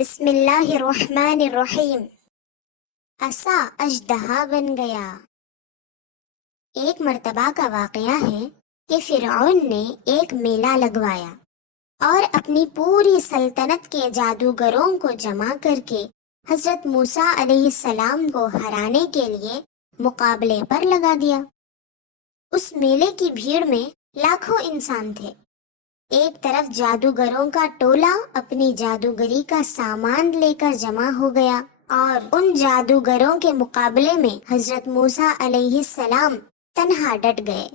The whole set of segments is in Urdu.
بسم اللہ الرحمن الرحیم۔ عصا اژدہا بن گیا۔ ایک مرتبہ کا واقعہ ہے کہ فرعون نے ایک میلہ لگوایا اور اپنی پوری سلطنت کے جادوگروں کو جمع کر کے حضرت موسیٰ علیہ السلام کو ہرانے کے لیے مقابلے پر لگا دیا۔ اس میلے کی بھیڑ میں لاکھوں انسان تھے۔ ایک طرف جادوگروں کا ٹولہ اپنی جادوگری کا سامان لے کر جمع ہو گیا اور ان جادوگروں کے مقابلے میں حضرت موسیٰ علیہ السلام تنہا ڈٹ گئے۔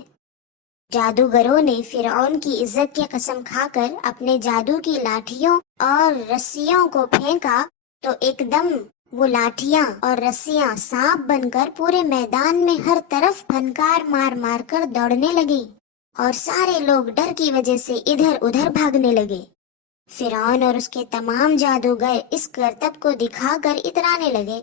جادوگروں نے فرعون کی عزت کی قسم کھا کر اپنے جادو کی لاٹھیوں اور رسیوں کو پھینکا تو ایک دم وہ لاٹھیاں اور رسیاں سانپ بن کر پورے میدان میں ہر طرف پھنکار مار مار کر دوڑنے لگی اور سارے لوگ ڈر کی وجہ سے ادھر ادھر بھاگنے لگے۔ فرعون اور اس کے تمام جادوگر اس کرتب کو دکھا کر اترانے لگے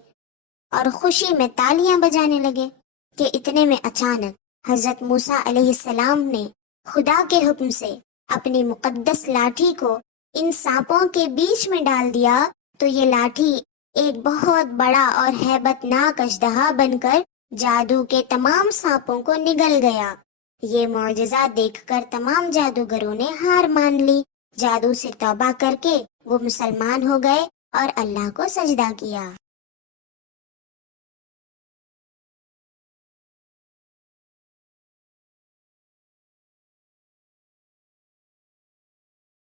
اور خوشی میں تالیاں بجانے لگے کہ اتنے میں اچانک حضرت موسیٰ علیہ السلام نے خدا کے حکم سے اپنی مقدس لاٹھی کو ان سانپوں کے بیچ میں ڈال دیا تو یہ لاٹھی ایک بہت بڑا اور ہیبت ناک اژدہا بن کر جادو کے تمام سانپوں کو نگل گیا۔ یہ معجزہ دیکھ کر تمام جادوگروں نے ہار مان لی۔ جادو سے توبہ کر کے وہ مسلمان ہو گئے اور اللہ کو سجدہ کیا۔